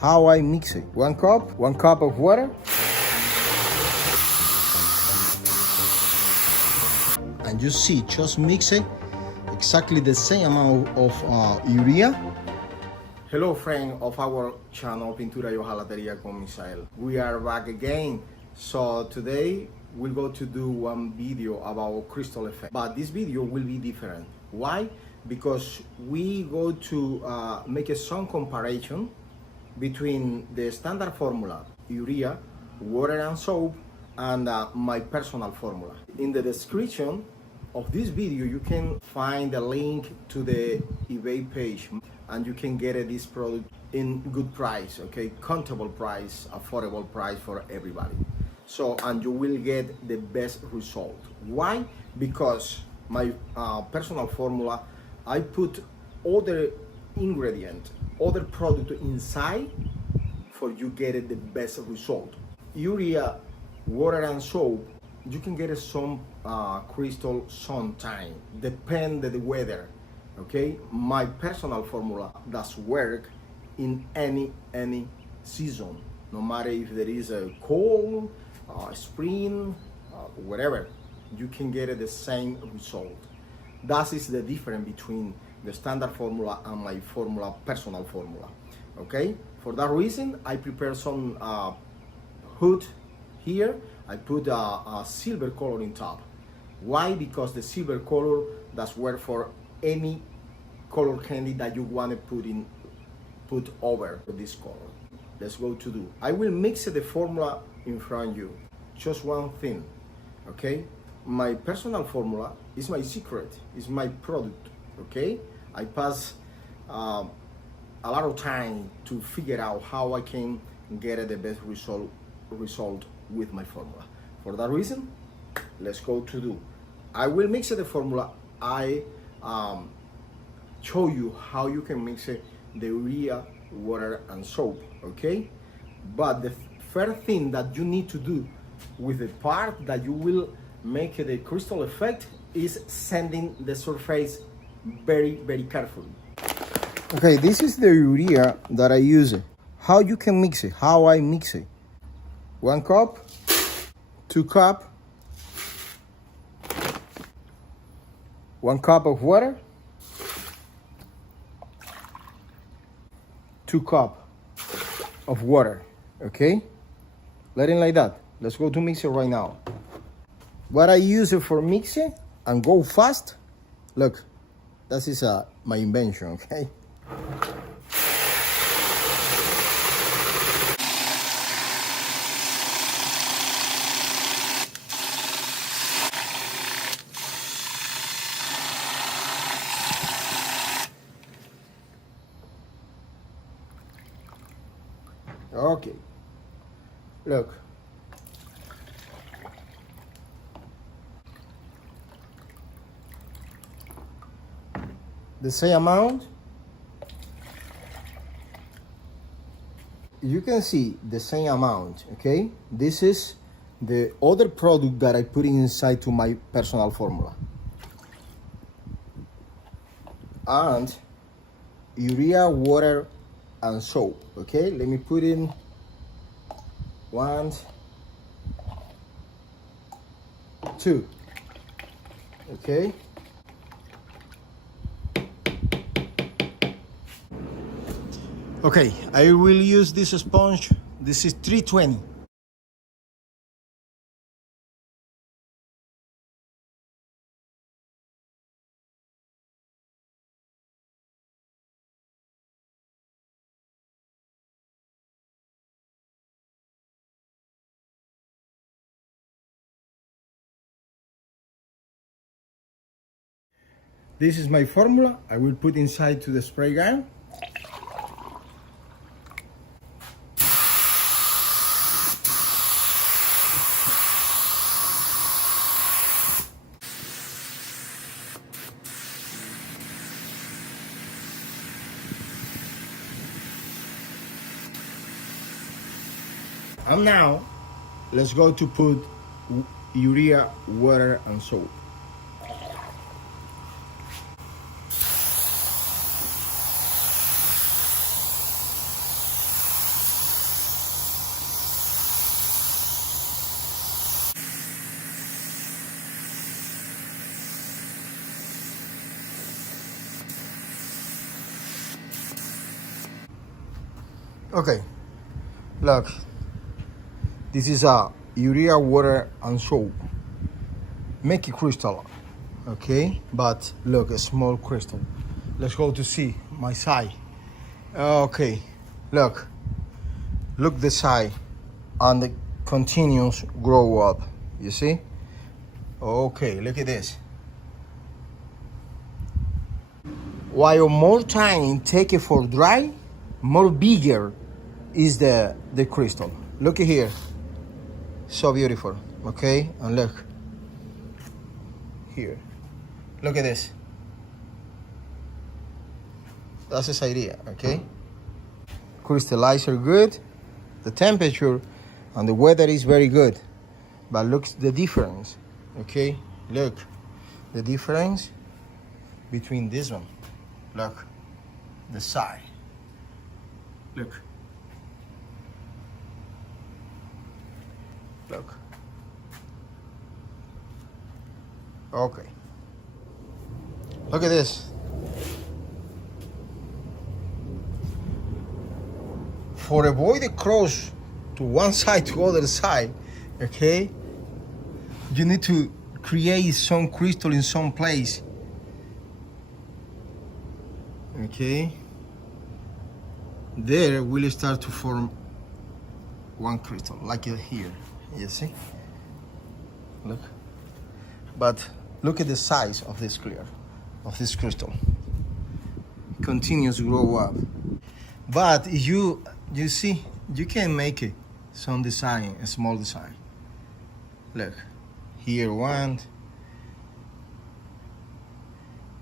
How I mix it. 1 cup of water. And you see, just mix it exactly the same amount of urea. Hello friend of our channel Pintura y Hojalatería con Misael. We are back again. So today we're going to do one video about crystal effect. But this video will be different. Why? Because we go to make some comparison between the standard formula, urea, water and soap, and my personal formula. In the description of this video, you can find a link to the eBay page, and you can get this product in good price, okay, countable price, affordable price for everybody. So, and you will get the best result. Why? Because my personal formula, I put other ingredient, other product inside for you get the best result. Urea, water and soap, you can get some crystal sometime, depend the weather, okay? My personal formula does work in any season, no matter if there is a cold, spring, whatever, you can get the same result. That is the difference between the standard formula and my formula, personal formula, okay? For that reason, I prepare some hood here. I put a silver color in top. Why? Because the silver color does work for any color candy that you want to put over this color. Let's go to do. I will mix the formula in front of you. Just one thing, okay? My personal formula is my secret, is my product, okay? I pass a lot of time to figure out how I can get the best result with my formula. For that reason, let's go to do. I will mix the formula. I show you how you can mix the urea, water and soap, okay? But the first thing that you need to do with the part that you will make the crystal effect is sanding the surface very carefully. Okay, this is the urea that I use. How you can mix it, how I mix it. 1 cup, 2 cup, 1 cup of water, 2 cup of water, okay? Let it like that. Let's go to mix it right now. What I use it for mixing and go fast, look, that is my invention, okay? Okay, look. The same amount. You can see the same amount, okay? This is the other product that I put inside to my personal formula. And urea, water, and soap, okay? Let me put in 1, 2, okay? Okay, I will use this sponge. This is 320. This is my formula. I will put inside to the spray gun. And now, let's go to put urea, water, and soap. Okay, look, this is a urea, water, and soap. Make it crystal, okay? But look, a small crystal. Let's go to see my side. Okay, look the side, and the continues grow up. You see? Okay, look at this. While more time take it for dry, more bigger is the crystal. Look here, so beautiful. Okay, and look here. Look at this. That's this idea. Okay. Crystallizer good, the temperature and the weather is very good, but look the difference. Okay, look the difference between this one. Look the side. Look. Look. Okay. Look at this. For avoid the cross to one side to other side, okay, you need to create some crystal in some place. Okay, there will start to form one crystal like here. You see? Look, but look at the size of this crystal. It continues to grow up. But you see, you can make it some design, a small design. Look, here one,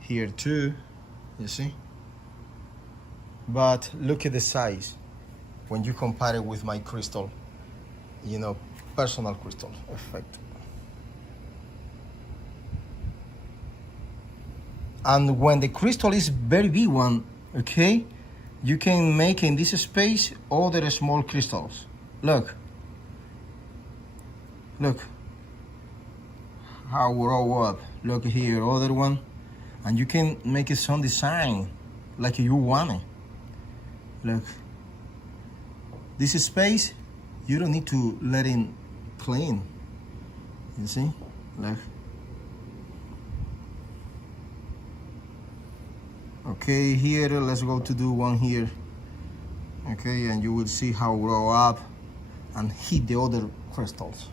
here two, you see? But look at the size when you compare it with my crystal, you know, personal crystal effect. And when the crystal is very big one, okay, you can make in this space other small crystals. Look how grow up. Look here, other one, and you can make it some design like you want it. Look, this space you don't need to let it clean. You see, look. Okay, here, let's go to do one here. Okay, and you will see how grow up and hit the other crystals.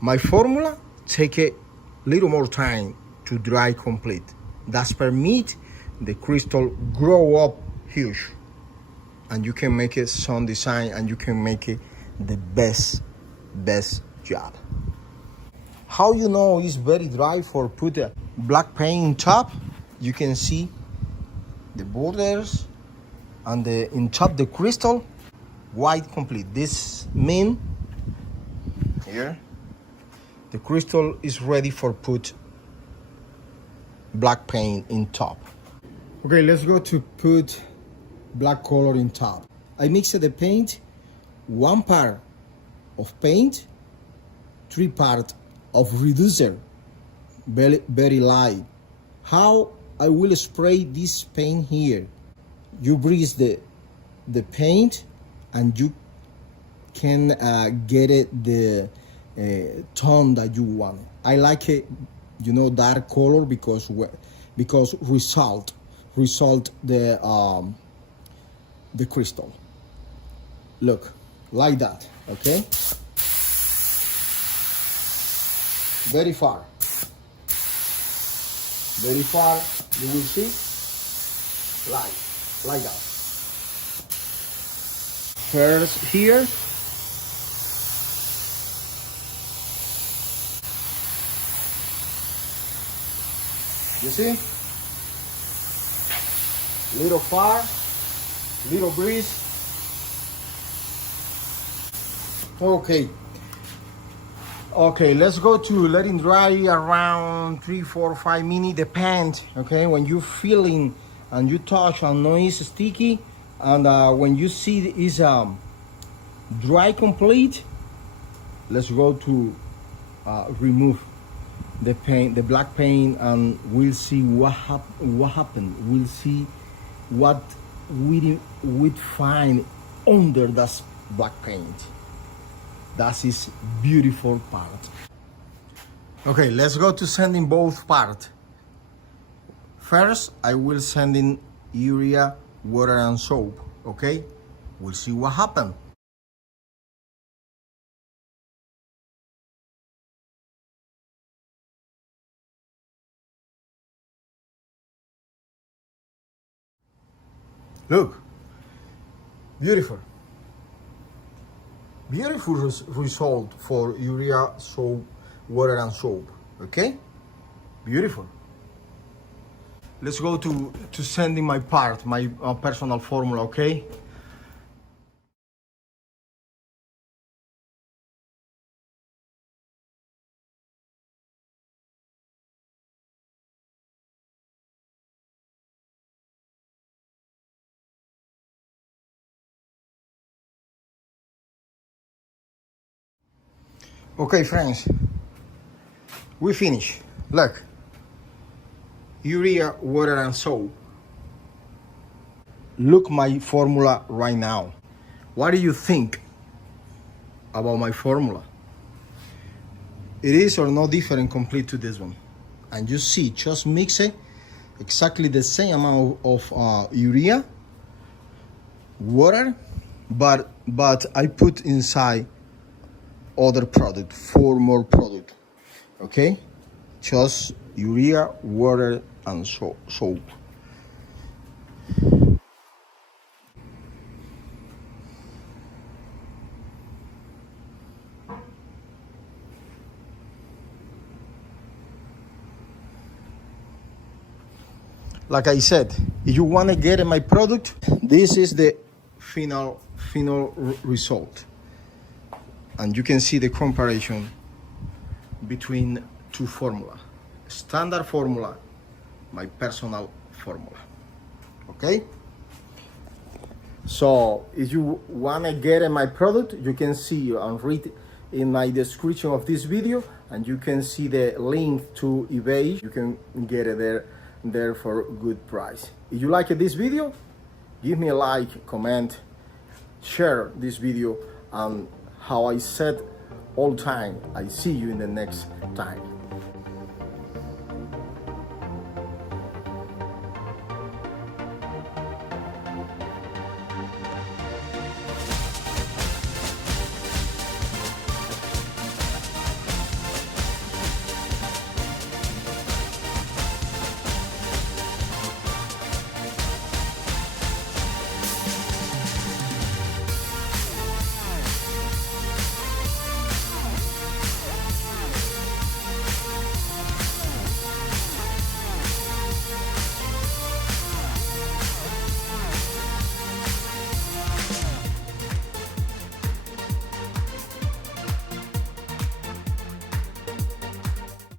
My formula take a little more time to dry complete. That's permit the crystal grow up huge. And you can make it some design and you can make it the best job. How you know it's very dry for put a black paint on top? You can see the borders and the in top the crystal white complete. This mean here the crystal is ready for put black paint in top. Okay, let's go to put black color in top. I mixed the paint, 1 part of paint, 3 part of reducer, very light. How I will spray this paint here. You breathe the paint and you can get it the tone that you want. I like it, you know, dark color because result the crystal. Look like that. Okay, very far, you will see like that. First here, you see, little far, little breeze. Okay, let's go to letting dry around 3, 4, 5 minutes, depend. Okay, when you feeling and you touch and know it's sticky, and when you see it's dry complete, let's go to remove the paint, the black paint, and we'll see what happened. We'll see what we find under that black paint. That is beautiful part. Okay, let's go to sending both part. First, I will send in urea, water, and soap. Okay, we'll see what happens. Look, beautiful. Beautiful result for urea, soap, water, and soap. Okay, beautiful. Let's go to sending my part, my personal formula. Okay. Okay, friends, we finish. Look, urea, water, and soap. Look my formula right now. What do you think about my formula? It is or no different complete to this one. And you see, just mix it exactly the same amount of urea, water, but I put inside other product, 4 more product. Okay, just urea, water, and soap. Like I said, if you want to get my product, this is the final result. And you can see the comparison between two formula. Standard formula, my personal formula. Okay? So if you want to get my product, you can see and read in my description of this video, and you can see the link to eBay. You can get it there for good price. If you like this video, give me a like, comment, share this video, and how I said all time, I see you in the next time.